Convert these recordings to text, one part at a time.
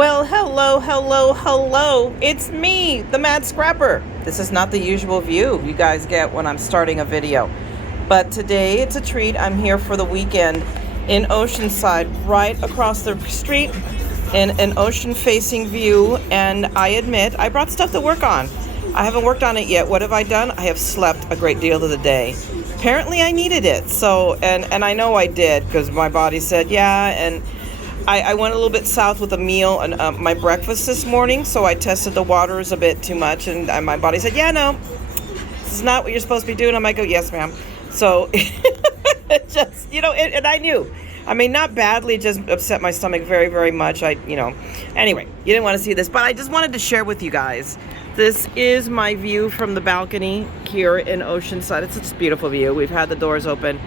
Well, hello. It's me, the Mad Scrapper. This is not the usual view you guys get when I'm starting a video. But today it's a treat. I'm here for the weekend in Oceanside, right across the street in an ocean-facing view. And I admit, I brought stuff to work on. I haven't worked on it yet. What have I done? I have slept a great deal of the day. Apparently I needed it. So, and I know I did because my body said, yeah, and I went a little bit south with a meal and my breakfast this morning, so I tested the waters a bit too much, and my body said, yeah, no, this is not what you're supposed to be doing. I might go, yes, ma'am. So, just, and I knew. I mean, not badly, just upset my stomach very, very much. Anyway, you didn't want to see this, but I just wanted to share with you guys. This is my view from the balcony here in Oceanside. It's such a beautiful view. We've had the doors open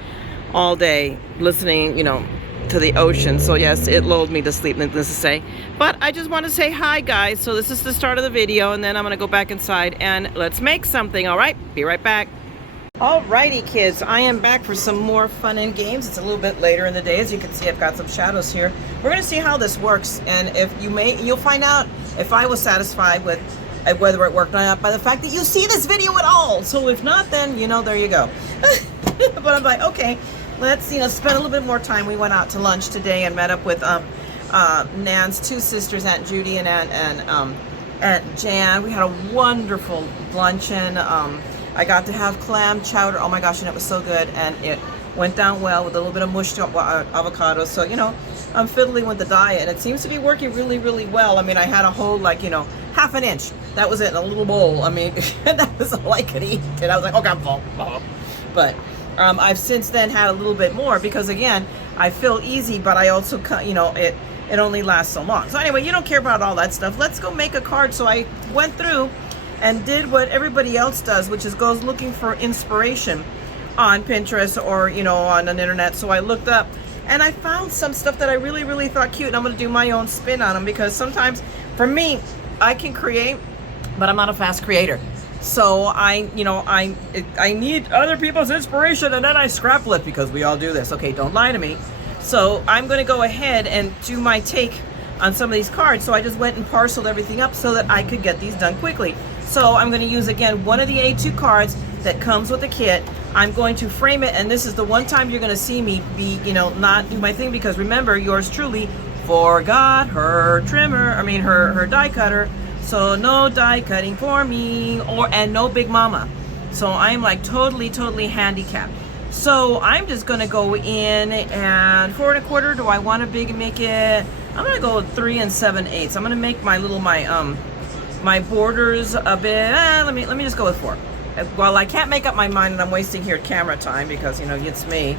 all day, listening, to the ocean. So yes, it lulled me to sleep, needless to say. But I just want to say hi, guys. So this is the start of the video, and then I'm going to go back inside and let's make something. All right, be right back. Alrighty, kids, I am back for some more fun and games. It's a little bit later in the day. As you can see, I've got some shadows here. We're going to see how this works, and if you'll find out if I was satisfied with whether it worked or not by the fact that you see this video at all. So if not, then there you go. But I'm like, okay, let's spend a little bit more time. We went out to lunch today and met up with Nan's two sisters, Aunt Judy and Aunt Jan. We had a wonderful luncheon. I got to have clam chowder. Oh my gosh, and it was so good, and it went down well with a little bit of mushed avocado. So I'm fiddling with the diet, and it seems to be working really, really well. I mean, I had a whole half an inch. That was it in a little bowl. I mean, that was all I could eat, and I was like, okay, I'm full. But I've since then had a little bit more because, again, I feel easy, but I also, it only lasts so long. So anyway, you don't care about all that stuff. Let's go make a card. So I went through and did what everybody else does, which is goes looking for inspiration on Pinterest or, on an internet. So I looked up and I found some stuff that I really, really thought cute. And I'm going to do my own spin on them because sometimes, for me, I can create, but I'm not a fast creator. So I need other people's inspiration, and then I scrapple it because we all do this. Okay, don't lie to me. So I'm going to go ahead and do my take on some of these cards. So I just went and parceled everything up so that I could get these done quickly. So I'm going to use, again, one of the A2 cards that comes with the kit. I'm going to frame it, and this is the one time you're going to see me be, not do my thing, because remember, yours truly forgot her her die cutter. So no die cutting for me, and no Big Mama. So I'm like totally handicapped. So I'm just gonna go in and 4 1/4. Do I want to make it? I'm gonna go with 3 7/8. I'm gonna make my my borders a bit. Let me just go with 4. Well, I can't make up my mind, and I'm wasting here camera time because it's me.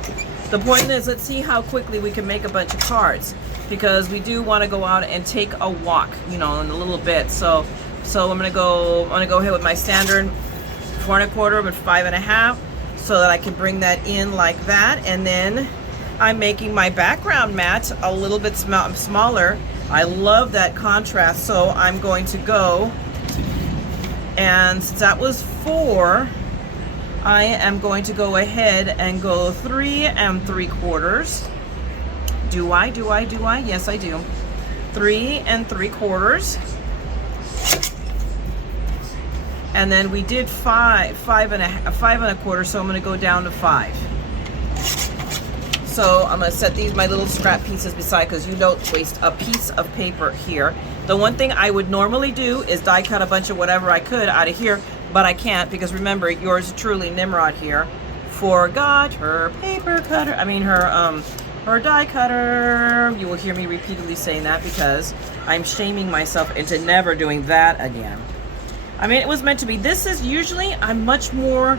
The point is, let's see how quickly we can make a bunch of cards, because we do want to go out and take a walk, in a little bit. So I'm gonna go ahead with my standard 4 1/4 with 5 1/2, so that I can bring that in like that. And then I'm making my background mat a little bit smaller. I love that contrast, so I'm going to go, and since that was 4, I am going to go ahead and go 3 3/4. Do I? Yes, I do. 3 3/4. And then we did 5 1/4, so I'm going to go down to 5. So I'm going to set my little scrap pieces beside, because you don't waste a piece of paper here. The one thing I would normally do is die cut a bunch of whatever I could out of here, but I can't, because remember, yours truly, Nimrod here, forgot her paper cutter. Her die cutter. You will hear me repeatedly saying that because I'm shaming myself into never doing that again. I mean, it was meant to be. This is usually, I'm much more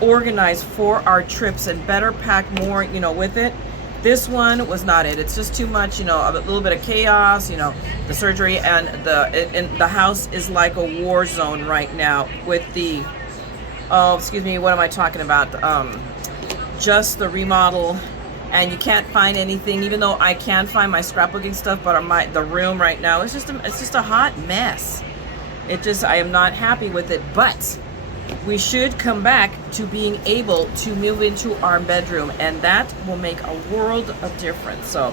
organized for our trips and better pack more, with it. This one was not it. It's just too much, a little bit of chaos, the surgery, and the house is like a war zone right now with the, what am I talking about? Just the remodel. And you can't find anything, even though I can find my scrapbooking stuff, but the room right now it's just a hot mess. I am not happy with it, but we should come back to being able to move into our bedroom, and that will make a world of difference. So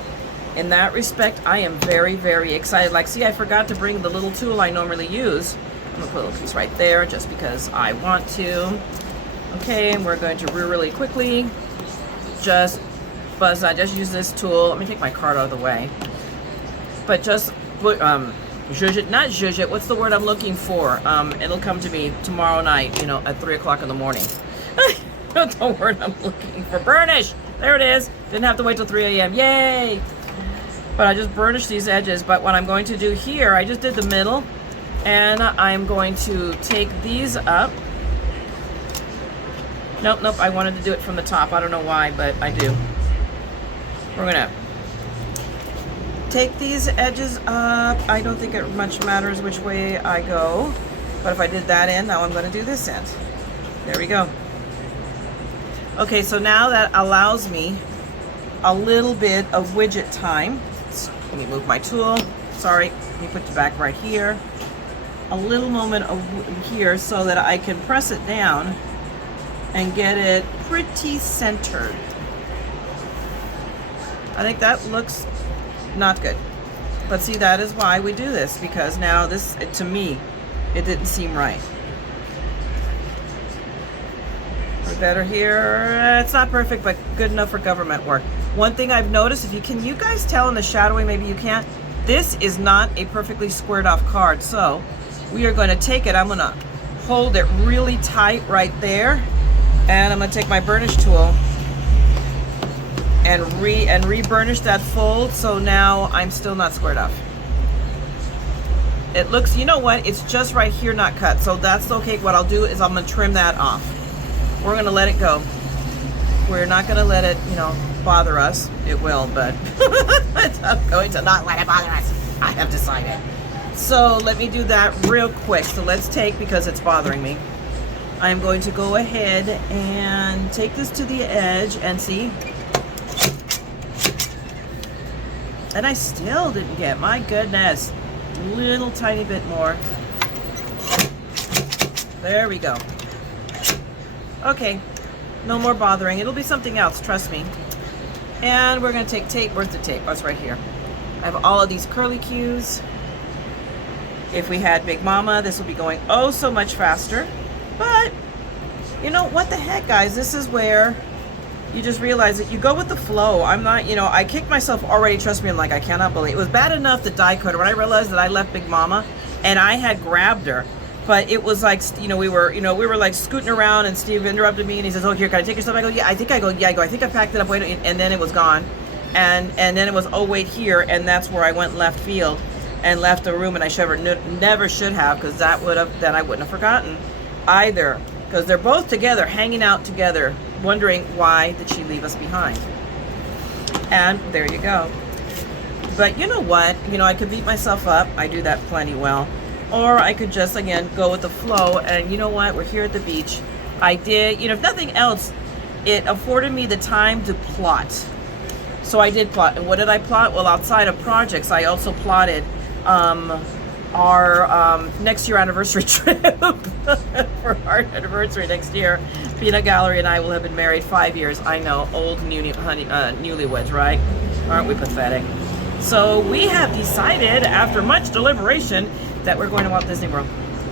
in that respect, I am very, very excited. Like, see, I forgot to bring the little tool I normally use. I'm gonna put a little piece right there just because I want to. Okay, and we're going to really quickly just buzz. I just use this tool. Let me take my card out of the way. But just put, zhuzh it, not zhuzh it, what's the word I'm looking for? It'll come to me tomorrow night, you know, at 3 o'clock in the morning. That's the word I'm looking for. Burnish! There it is. Didn't have to wait till 3 a.m. Yay! But I just burnished these edges. But what I'm going to do here, I just did the middle. And I'm going to take these up. Nope, nope, I wanted to do it from the top. I don't know why, but I do. We're gonna take these edges up. I don't think it much matters which way I go. But if I did that end, now I'm gonna do this end. There we go. Okay, so now that allows me a little bit of widget time. Let me move my tool. Sorry, let me put it back right here. A little moment of here so that I can press it down and get it pretty centered. I think that looks not good. But see, that is why we do this, because now this, to me, it didn't seem right. We're better here. It's not perfect, but good enough for government work. One thing I've noticed, if you can, you guys tell in the shadowing, maybe you can't, this is not a perfectly squared off card. So we are going to take it, I'm going to hold it really tight right there, and I'm going to take my burnish tool and re-burnish that fold, so now I'm still not squared off. It looks, you know what, it's just right here not cut, so that's okay. What I'll do is I'm going to trim that off. We're going to let it go. We're not going to let it, you know, bother us. It will, but I'm going to not let it bother us. I have decided. So let me do that real quick. So let's take, because it's bothering me, I'm going to go ahead and take this to the edge and see. And I still didn't get, my goodness, little tiny bit more. There we go. Okay, no more bothering. It'll be something else, trust me. And we're gonna take tape. Where's the tape? Oh, it's right here. I have all of these curly cues. If we had Big Mama, this would be going oh so much faster. But, you know, what the heck, guys? This is where you just realize that you go with the flow. I'm not, you know, I kicked myself already, trust me, I'm like, I cannot believe. It was bad enough the die cutter when I realized that I left Big Mama and I had grabbed her. But it was like, you know, we were like scooting around, and Steve interrupted me and he says, oh, here, can I take your stuff? I go, yeah, I think I think I packed it up, wait, and then it was gone. And then it was, oh, wait, here, and that's where I went left field and left the room, and I never should have, because that would have, then I wouldn't have forgotten either, because they're both together, hanging out together, wondering why did she leave us behind. And there you go. But you know what? You know, I could beat myself up. I do that plenty well. Or I could just, again, go with the flow. And you know what? We're here at the beach. I did, you know, if nothing else, it afforded me the time to plot. So I did plot. And what did I plot? Well, outside of projects, I also plotted our next year anniversary trip. For our anniversary next year, Peanut Gallery and I will have been married 5 years. I know, old newlyweds, right? Aren't we pathetic? So we have decided, after much deliberation, that we're going to Walt Disney World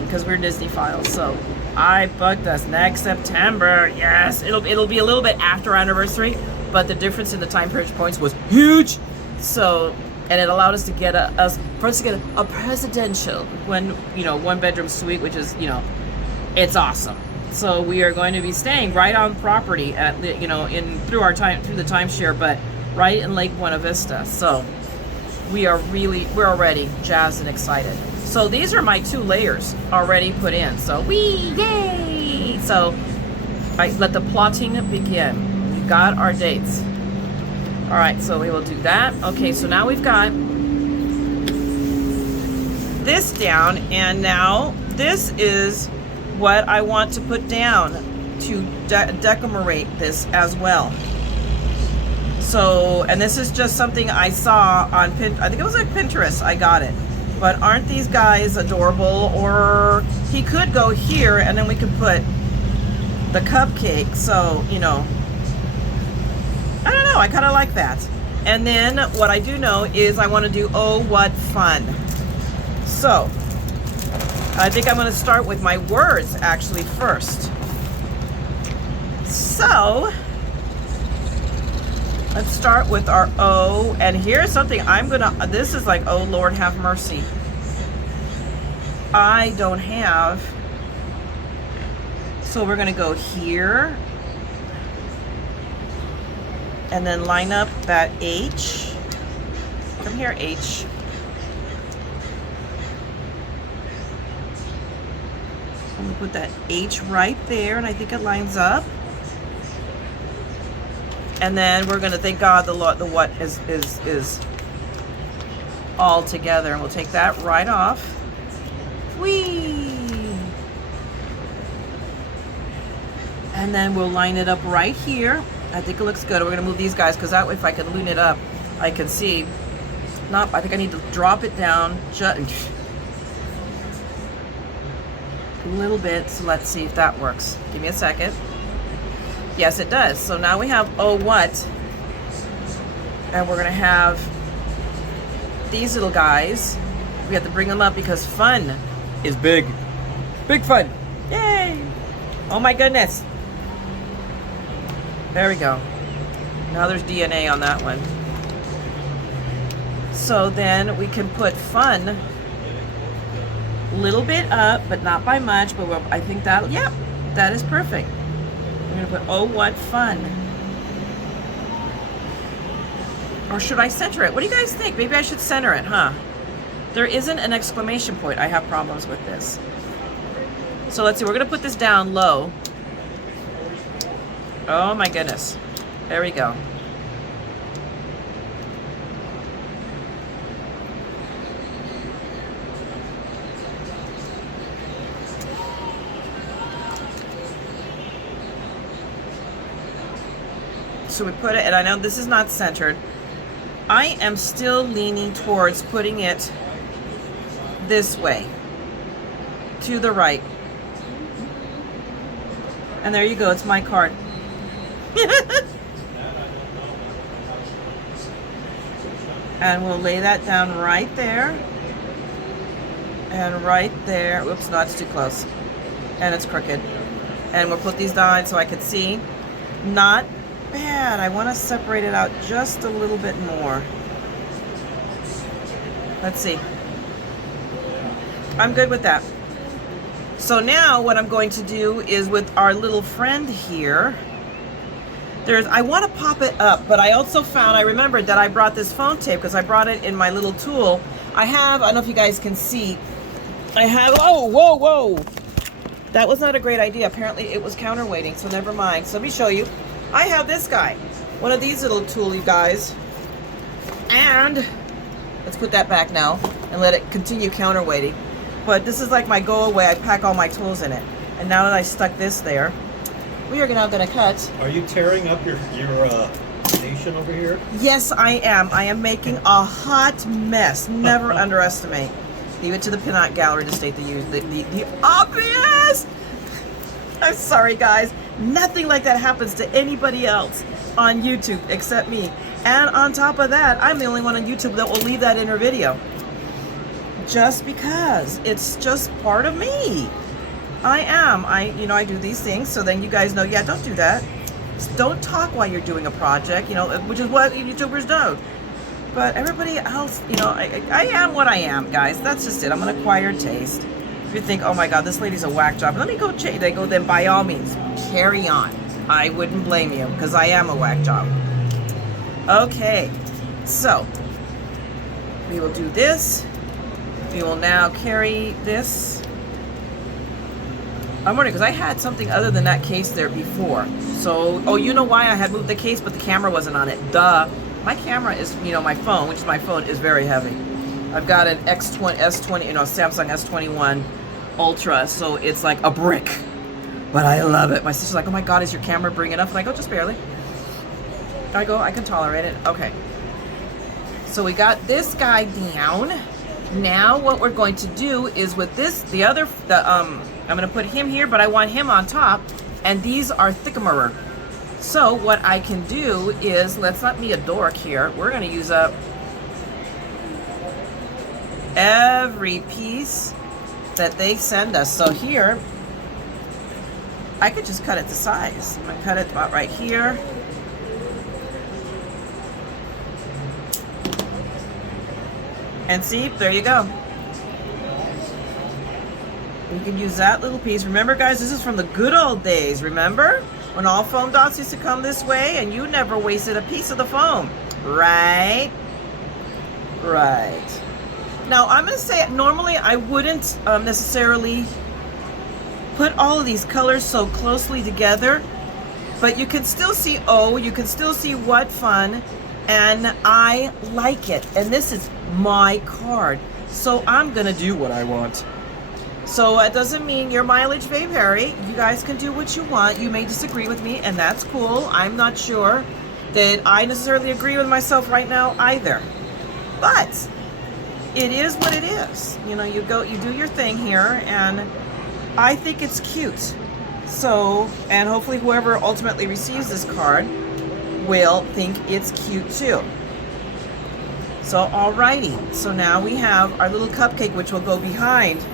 because we're Disney files. So I booked us next September. Yes, it'll be a little bit after anniversary, but the difference in the time period points was huge. So, and it allowed us to get a presidential one bedroom suite, which is, you know, it's awesome. So we are going to be staying right on property at, you know, through the timeshare, but right in Lake Buena Vista. So we're already jazzed and excited. So these are my 2 layers already put in. So yay! So I let the plotting begin. We've got our dates. All right, so we will do that. Okay, so now we've got this down, and now this is what I want to put down to decommemorate this as well. So, and this is just something I saw on I think it was like Pinterest, I got it. But aren't these guys adorable? Or he could go here and then we could put the cupcake. So, you know, I don't know, I kind of like that. And then what I do know is I want to do oh what fun. So I think I'm going to start with my words actually first. So let's start with our O, and here's something this is like, oh Lord have mercy. I don't have, so we're gonna go here and then line up that H. Come here, H. I'm gonna put that H right there, and I think it lines up. And then we're gonna thank God the what is all together, and we'll take that right off. Whee! And then we'll line it up right here. I think it looks good. We're gonna move these guys because that way, if I can loon it up, I can see. Nope, I think I need to drop it down just a little bit. So let's see if that works. Give me a second. Yes, it does. So now we have oh what, and we're gonna have these little guys. We have to bring them up because fun is big. Big fun. Yay! Oh my goodness. There we go. Now there's DNA on that one. So then we can put fun a little bit up, but not by much, but I think that, yep, that is perfect. We're gonna put oh what fun. Or should I center it? What do you guys think? Maybe I should center it, huh? There isn't an exclamation point. I have problems with this. So let's see, we're gonna put this down low. Oh my goodness. There we go. So we put it, and I know this is not centered. I am still leaning towards putting it this way, to the right. And there you go, it's my card. And we'll lay that down right there. And right there. Whoops, no, it's too close. And it's crooked. And we'll put these down so I can see. Not bad. I want to separate it out just a little bit more. Let's see. I'm good with that. So now what I'm going to do is with our little friend here, I want to pop it up, but I also found, I remembered that I brought this phone tape because I brought it in my little tool. I don't know if you guys can see, I have, oh, whoa, whoa. That was not a great idea. Apparently it was counterweighting, so never mind. So let me show you. I have this guy, one of these little tool, you guys, and let's put that back now and let it continue counterweighting. But this is like my go away. I pack all my tools in it. And now that I stuck this there, we are now going to cut. Are you tearing up your station over here? Yes, I am. I am making a hot mess. Never underestimate. Leave it to the peanut gallery to state the obvious. I'm sorry, guys. Nothing like that happens to anybody else on YouTube except me. And on top of that, I'm the only one on YouTube that will leave that in her video. Just because it's just part of me. I do these things, so then you guys know, yeah, don't do that. Just don't talk while you're doing a project, which is what YouTubers do. But everybody else, I am what I am, guys. That's just it. I'm an acquired taste. If you think, oh my God, this lady's a whack job, let me go change. They go, then by all means, carry on. I wouldn't blame you, because I am a whack job. Okay, so we will do this. We will now carry this. I'm wondering, because I had something other than that case there before. So, oh, you know why I had moved the case, but the camera wasn't on it. Duh. My camera is, my phone, which is my phone, is very heavy. I've got an S20, Samsung S21 Ultra, so it's like a brick. But I love it. My sister's like, oh my God, is your camera big enough? And I go, just barely. I go, I can tolerate it. Okay. So we got this guy down. Now what we're going to do is with this, I'm going to put him here, but I want him on top. And these are thickener. So what I can do is, let's not be a dork here. We're going to use up every piece that they send us. So here, I could just cut it to size. I'm going to cut it about right here. And see, there you go. You can use that little piece. Remember, guys, this is from the good old days. Remember when all foam dots used to come this way and you never wasted a piece of the foam, right? Right. Now, I'm going to say, normally I wouldn't necessarily put all of these colors so closely together, but you can still see, oh, you can still see what fun, and I like it. And this is my card, so I'm going to do what I want. So it doesn't mean your mileage may vary. You guys can do what you want. You may disagree with me, and that's cool. I'm not sure that I necessarily agree with myself right now either. But it is what it is. You know, you do your thing here, and I think it's cute. So, and hopefully whoever ultimately receives this card will think it's cute too. So, alrighty. So now we have our little cupcake, which will go behind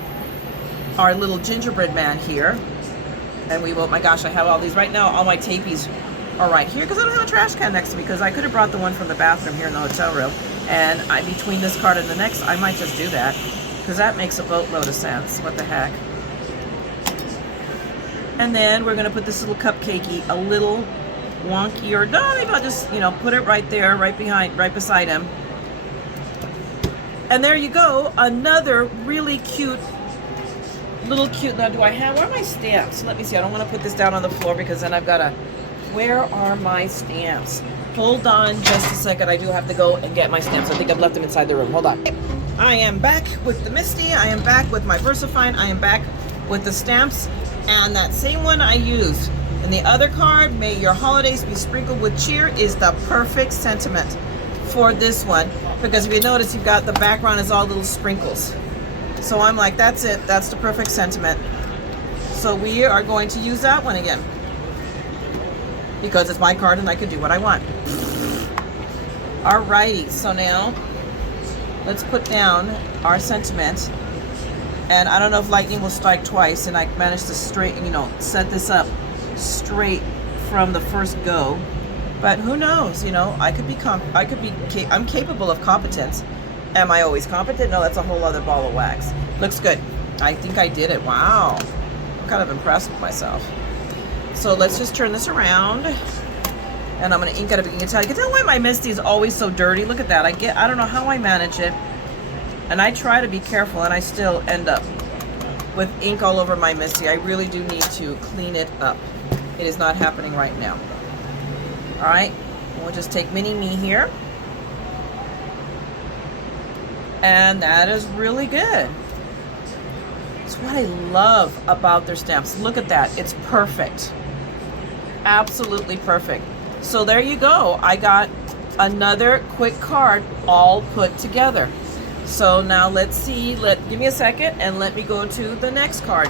our little gingerbread man here. And we will, my gosh, I have all these right now. All my tapies are right here because I don't have a trash can next to me, because I could have brought the one from the bathroom here in the hotel room. And between this card and the next, I might just do that, because that makes a boatload of sense. What the heck? And then we're going to put this little cupcakey a little wonky, or no, maybe I'll just, you know, put it right there, right beside him. And there you go, another really cute, now where are my stamps? Let me see, I don't want to put this down on the floor because then I've got to, where are my stamps? Hold on just a second, I do have to go and get my stamps. I think I've left them inside the room, hold on. I am back with the Misty, I am back with my VersaFine, I am back with the stamps, and that same one I used. And the other card, may your holidays be sprinkled with cheer, is the perfect sentiment for this one. Because if you notice, you've got the background is all little sprinkles. So I'm like, that's it. That's the perfect sentiment. So we are going to use that one again, because it's my card and I can do what I want. Alrighty, so now let's put down our sentiment. And I don't know if lightning will strike twice, and I managed to set this up straight from the first go. But who knows, you know, I'm capable of competence. Am I always competent? No, that's a whole other ball of wax. Looks good. I think I did it. Wow. I'm kind of impressed with myself. So let's just turn this around. And I'm going to ink it up. You can tell why my Misty is always so dirty. Look at that. I don't know how I manage it. And I try to be careful, and I still end up with ink all over my Misty. I really do need to clean it up. It is not happening right now. All right. We'll just take mini me here. And that is really good. It's what I love about their stamps. Look at that. It's perfect. Absolutely perfect. So there you go. I got another quick card all put together. So now let's see. Give me a second and let me go to the next card.